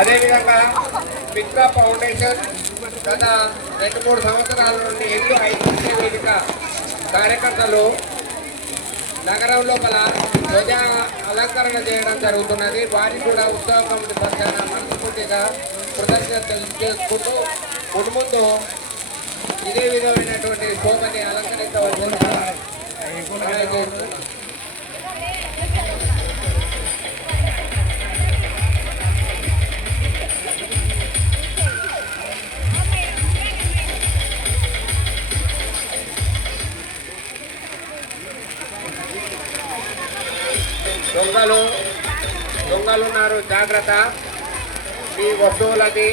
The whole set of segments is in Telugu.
అదేవిధంగా మిత్రా ఫౌండేషన్ గత 2-3 సంవత్సరాల నుండి ఎన్నో ఐక్య వేదిక కార్యకర్తలు నగరం లోపల ధ్వజ అలంకరణ చేయడం జరుగుతున్నది. వారికి కూడా ఉత్సవ కమిటీ పక్షాన మనస్ఫూర్తిగా కృతజ్ఞతలు చేసుకుంటూ ముందు ఇదే విధమైనటువంటి శోభని అలంకరించవలసిన దొంగలు ఉన్నారు, జాగ్రత్త. మీ వస్తువులని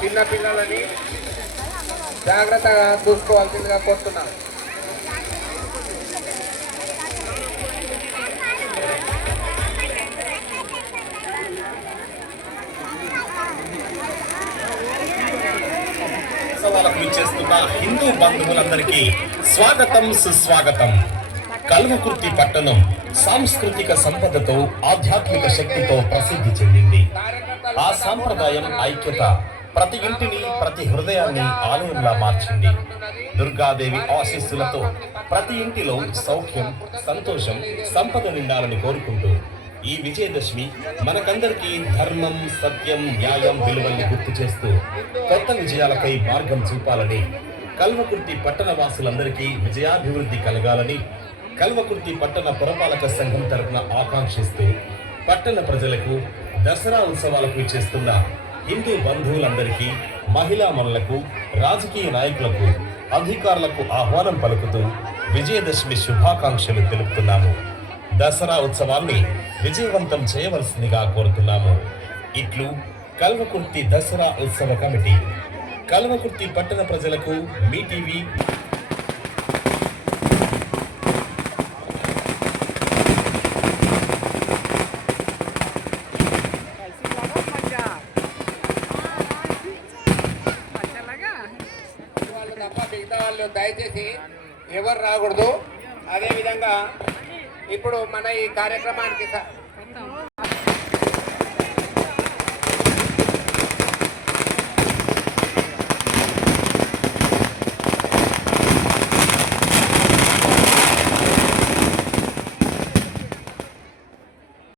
చిన్నపిల్లలని జాగ్రత్తగా చూసుకోవాల్సిందిగా కోరుతున్నాను. ఉత్సవాలకు ఇచ్చేస్తున్న హిందూ బంధువులందరికీ స్వాగతం, సుస్వాగతం. కల్వకుర్తి పట్టణం సాంస్కృతిక సంపదతో ఆధ్యాత్మిక శక్తితో ప్రసిద్ధి చెందింది. ఆ సాంప్రదాయం ఐక్యత ప్రతి ఇంటిని, ప్రతి హృదయాన్ని ఆలయంలా మార్చింది. దుర్గాదేవి ఆశీస్సులతో ప్రతి ఇంటిలో సౌఖ్యం, సంతోషం, సంపద నిండాలని కోరుకుంటూ ఈ విజయదశమి మనకందరికీ ధర్మం, సత్యం, న్యాయం విలువల్ని గుర్తు చేస్తూ కొత్త విజయాలకై మార్గం చూపాలని, కల్వకుర్తి పట్టణ వాసులందరికీ విజయాభివృద్ధి కలగాలని కల్వకుర్తి పట్టణ పురపాలక సంఘం తరపున ఆకాంక్షిస్తూ పట్టణ ప్రజలకు దసరా ఉత్సవాలకు చేస్తున్న హిందూ బంధువులందరికీ, మహిళా మనులకు, రాజకీయ నాయకులకు, అధికారులకు ఆహ్వానం పలుకుతూ విజయదశమి శుభాకాంక్షలు తెలుపుతున్నాము. దసరా ఉత్సవాన్ని విజయవంతం చేయవలసిందిగా కోరుతున్నాము. ఇట్లు కల్వకుర్తి దసరా ఉత్సవ కమిటీ. కల్వకుర్తి పట్టణ ప్రజలకు మీ టీవీ దయచేసి ఎవరు రాకూడదు. అదేవిధంగా ఇప్పుడు మన ఈ కార్యక్రమానికి